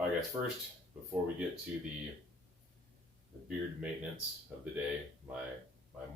Alright guys, first, before we get to the beard maintenance of the day, my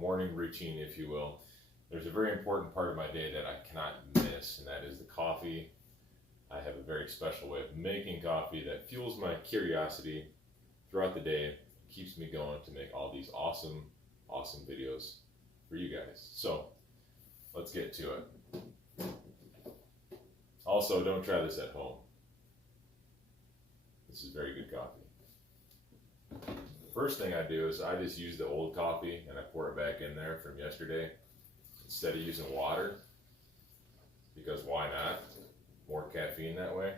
morning routine, if you will, there's a very important part of my day that I cannot miss, and that is the coffee. I have a very special way of making coffee that fuels my curiosity throughout the day, keeps me going to make all these awesome videos for you guys. So, let's get to it. Also, don't try this at home. This is very good coffee. The first thing I do is I just use the old coffee and I pour it back in there from yesterday instead of using water, because why not? More caffeine that way.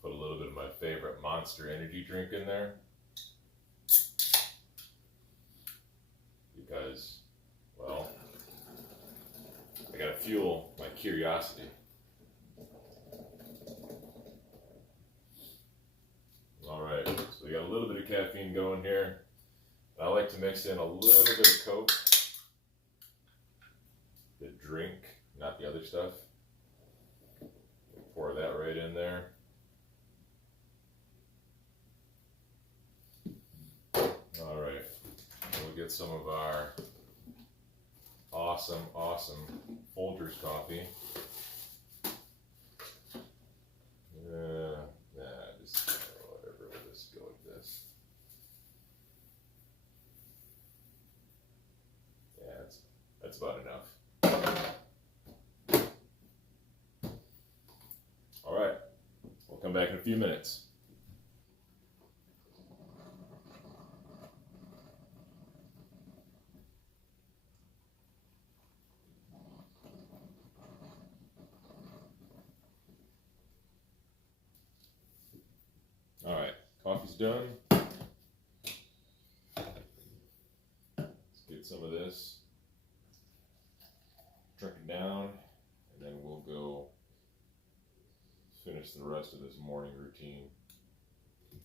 Put a little bit of my favorite Monster energy drink in there, because, well, I gotta fuel my curiosity. Alright, so we got a little bit of caffeine going here. I like to mix in a little bit of Coke. The drink, not the other stuff. Pour that right in there. Alright, we'll get some of our awesome Folgers coffee. Just whatever, we'll just go with this. Yeah, that's about enough. Alright, we'll come back in a few minutes. Alright, coffee's done. Let's get some of this, drink it down, and then we'll go finish the rest of this morning routine.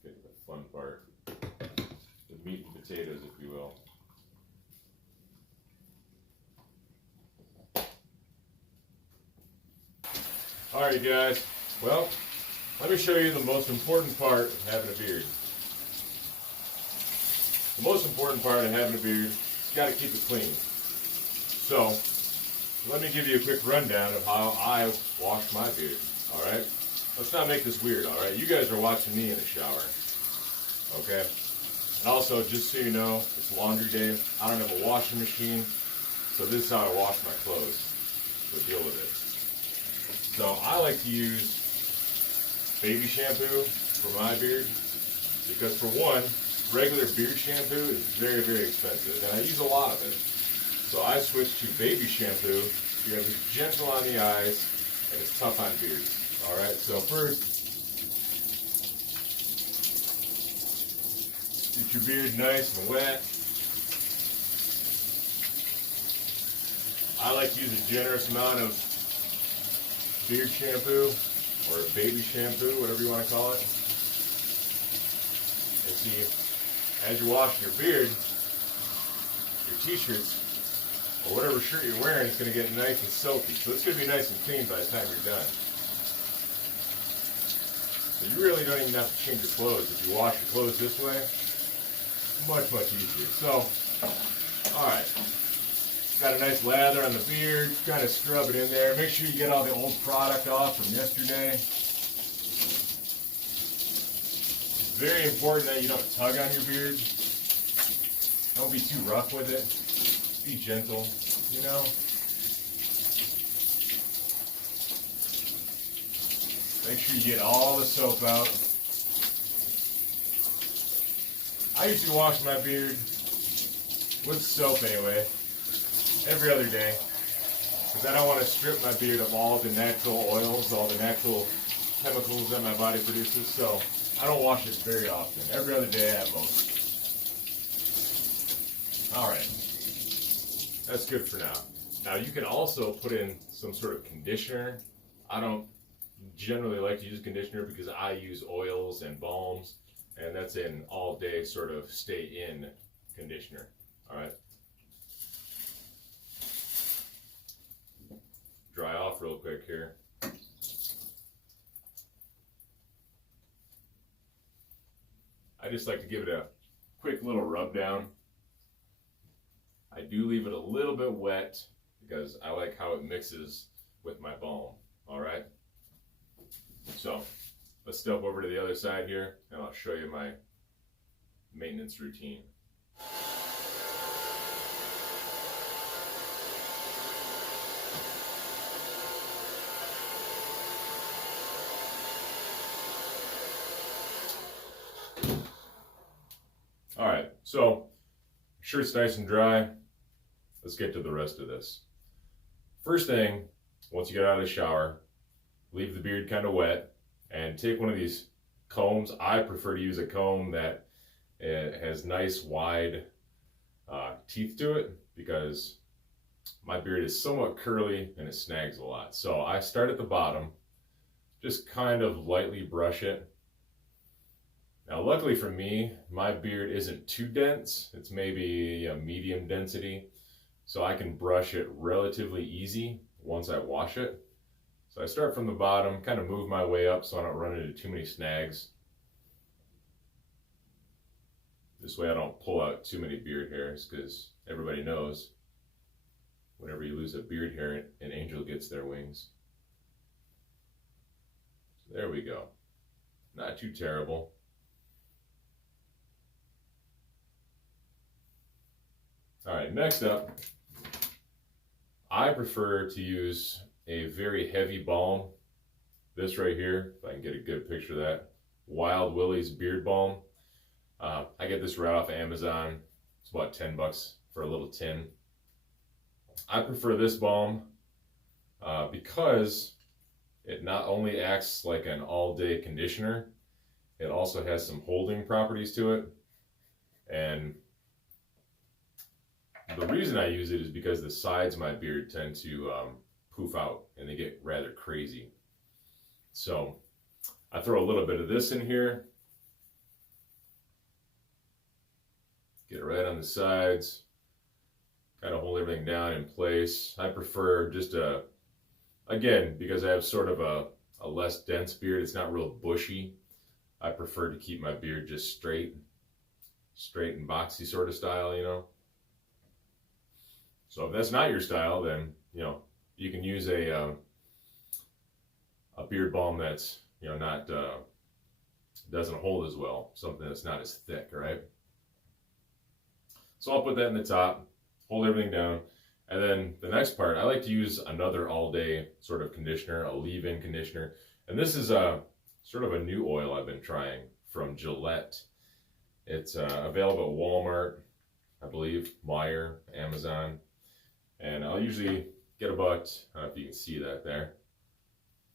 Get to the fun part, the meat and potatoes, if you will. Alright guys, well, let me show you the most important part of having a beard. The most important part of having a beard is you got to keep it clean. So, let me give you a quick rundown of how I wash my beard. Alright? Let's not make this weird, alright? You guys are watching me in the shower. Okay? And also, just so you know, it's laundry day. I don't have a washing machine, so this is how I wash my clothes. So deal with it. So, I like to use baby shampoo for my beard, because for one, regular beard shampoo is very expensive, and I use a lot of it. So I switched to baby shampoo because it's gentle on the eyes and it's tough on beards. Alright, so first, get your beard nice and wet. I like to use a generous amount of beard shampoo, or baby shampoo, whatever you want to call it. And see, as you're washing your beard, your t-shirts, or whatever shirt you're wearing, is going to get nice and soapy. So it's going to be nice and clean by the time you're done. So you really don't even have to change your clothes. If you wash your clothes this way, much easier. So, alright. Got a nice lather on the beard, kind of scrub it in there. Make sure you get all the old product off from yesterday. It's very important that you don't tug on your beard. Don't be too rough with it. Be gentle, you know. Make sure you get all the soap out. I usually wash my beard with soap anyway, every other day, because I don't want to strip my beard of all the natural oils, all the natural chemicals that my body produces, so I don't wash it very often. Every other day at most. Alright, that's good for now. Now you can also put in some sort of conditioner. I don't generally like to use conditioner because I use oils and balms, and that's an all-day sort of stay-in conditioner. Alright. Dry off real quick here. just like to give it a quick little rub down. I do leave it a little bit wet because I like how it mixes with my balm. All right. So let's step over to the other side here and I'll show you my maintenance routine. All right, so shirt's nice and dry. Let's get to the rest of this. First thing, once you get out of the shower, leave the beard kind of wet and take one of these combs. I prefer to use a comb that has nice wide teeth to it because my beard is somewhat curly and it snags a lot. So I start at the bottom, just kind of lightly brush it. Now luckily for me, my beard isn't too dense. It's maybe a medium density. So I can brush it relatively easy once I wash it. So I start from the bottom, kind of move my way up so I don't run into too many snags. This way I don't pull out too many beard hairs because everybody knows whenever you lose a beard hair, an angel gets their wings. So there we go. Not too terrible. All right, next up, I prefer to use a very heavy balm. This right here, if I can get a good picture of that, Wild Willie's Beard Balm. I get this right off Amazon. It's about $10 for a little tin. I prefer this balm because it not only acts like an all-day conditioner, it also has some holding properties to it. And the reason I use it is because the sides of my beard tend to poof out and they get rather crazy. So I throw a little bit of this in here. Get it right on the sides. Kind of hold everything down in place. I prefer just again, because I have sort of a less dense beard, it's not real bushy. I prefer to keep my beard just straight and boxy sort of style, you know. So if that's not your style, then, you know, you can use a beard balm that's, you know, not, doesn't hold as well. Something that's not as thick, right? So I'll put that in the top, hold everything down. And then the next part, I like to use another all-day sort of conditioner, a leave-in conditioner. And this is sort of a new oil I've been trying from Gillette. It's available at Walmart, I believe, Meijer, Amazon. And I'll usually get about, I don't know if you can see that there,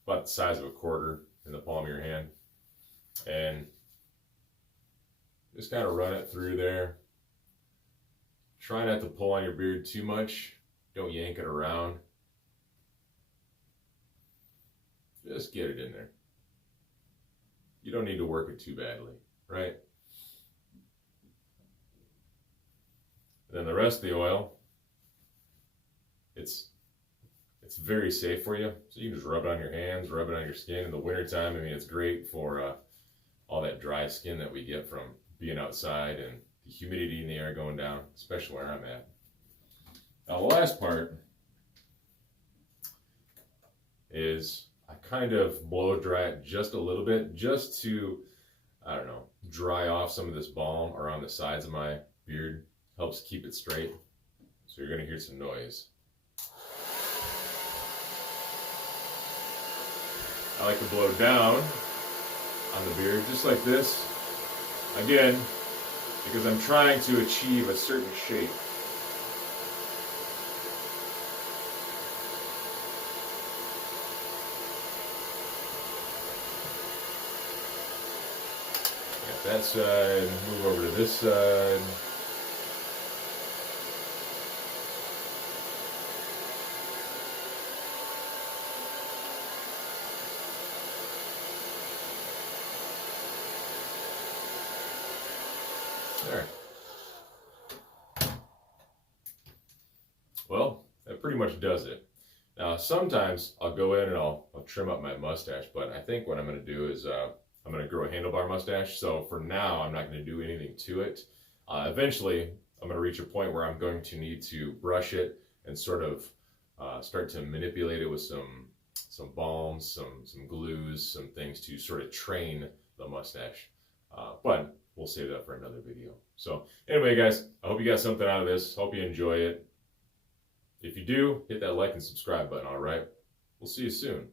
about the size of a quarter in the palm of your hand. And just kind of run it through there. Try not to pull on your beard too much. Don't yank it around. Just get it in there. You don't need to work it too badly, right? And then the rest of the oil, it's very safe for you. So you can just rub it on your hands, rub it on your skin. In the wintertime, I mean, it's great for all that dry skin that we get from being outside and the humidity in the air going down, especially where I'm at. Now the last part is I kind of blow dry it just a little bit, just to, I don't know, dry off some of this balm around the sides of my beard. Helps keep it straight. So you're gonna hear some noise. I like to blow down on the beard, just like this. Again, because I'm trying to achieve a certain shape. Got that side, move over to this side. There. Well, that pretty much does it. Now, sometimes I'll go in and I'll trim up my mustache, but I think what I'm going to do is I'm I'm going to grow a handlebar mustache. So for now, I'm not going to do anything to it. Eventually, I'm going to reach a point where I'm going to need to brush it and sort of start to manipulate it with some balms, some glues, some things to sort of train the mustache. But we'll save that for another video. So anyway, guys, I hope you got something out of this. Hope you enjoy it. If you do, hit that like and subscribe button, all right? We'll see you soon.